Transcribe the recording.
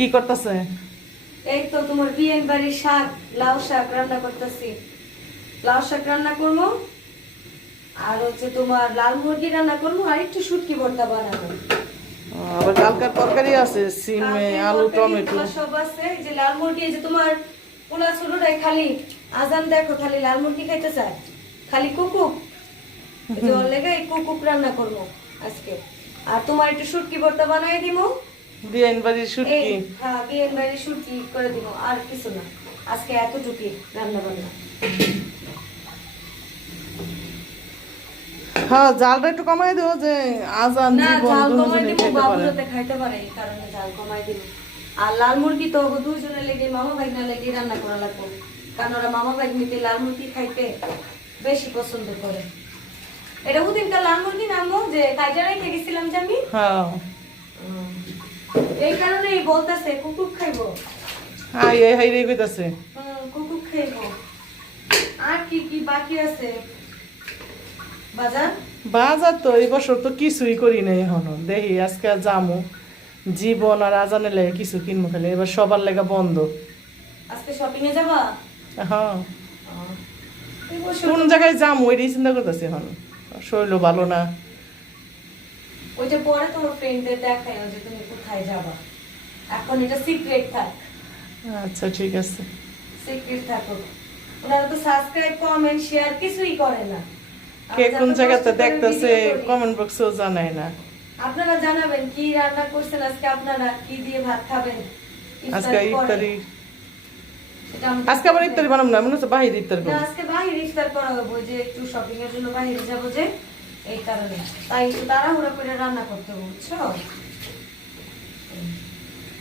কি করতেছে? এই তো তোমার বিয়ের বাড়ির শাক, লাউ শাক রান্না করতেছি। লাউ শাক রান্না করবো, আর হচ্ছে তোমার লাল মুরগি রান্না করবো, আর একটু শুটকি ভর্তা বানাবো। আবার কালকার তরকারি আছে, সিমে আলু টমেটো সব আছে। এই যে লাল মুরগি, এই যে তোমার পোলা ছোটটাই খালি আজান দেখো, খালি লাল মুরগি খাইতে চায়, খালি কুকুক। এই যে ওর লেগে এই কুকুক রান্না করবো আজকে। আর তোমার একটু শুটকি ভর্তা বানাই দিবো। বিয়েন বাড়ির শুটকি। হ্যাঁ, বিয়ের বাড়ি শুটকি করে দিব, আর কিছু না। আজকে এতটুকুই রান্না বান্না। হ্যাঁ, জালটা একটু কমাই দিও, যে আজান না, জীবন ঝাল কমাই দুজনে দিব, খেতে বাবু পারে। যাতে খাইতে পারে, এই কারণে ঝাল কমাই দিব। আর লাল মুরগি তো দুজনে লেগে, মামা ভাই না লেগে রান্না করা লাগবে, কারণ ওরা মামা ভাই মিলে লাল মুরগি খাইতে বেশি পছন্দ করে। এটা ওদিনকার লাল মুরগি নামো, যে কাইজা রেখে গেছিলাম যে আমি, হ্যাঁ, এই কারণেই বলতেছে কুকুর খাইবো। হাই হাই রে কইতাছে। কুকুর খাইবো। আর কি কি বাকি আছে বাজার? বাজার তো এই বছর তো কিছুই করি নাই এখনো, দেখি আজকে জামু জীবন আর আজানের লেগে কিছু কিনবো, খালি এবার সবার লেগে বন্ধ। আজকে শপিং এ যাবা? হ্যাঁ, এই বছর কোন জায়গায় যামু ওইটাই চিন্তা করতেছি এখন, শরীরও ভালো না। ওইটা পরে তোমার ফ্রেন্ডদের দেখাই যে তুমি কোথায় যাবা। এখন এটা সিক্রেট থাক, আচ্ছা ঠিক আছে। সিক্রেট থাকো। ওনারা তো সাবস্ক্রাইব কমেন্ট শেয়ার কিছুই করে না। কে আমরা কোন যত জায়গাতে কষ্ট করে দেখতেছে ভিডিও করি। কমেন্ট বক্সেও জানায় না। আপনারা জানাবেন কি রান্না করছেন আজকে, আপনারা কি দিয়ে ভাত খাবেন আজকে ইফতারের পরে। ইফতারি, সেটা আমাদের আজকে আবার ইফতারি বানাবো না, মনে হচ্ছে বাহির ইফতারি না, করবো। আজকে বাইরে ইফতার করা হবে, যে একটু শপিং এর জন্য বাইরে যাবো, যে এই কারণে তাই একটু তাড়াহুড়া করে রান্না করতে হবে, বুঝছো?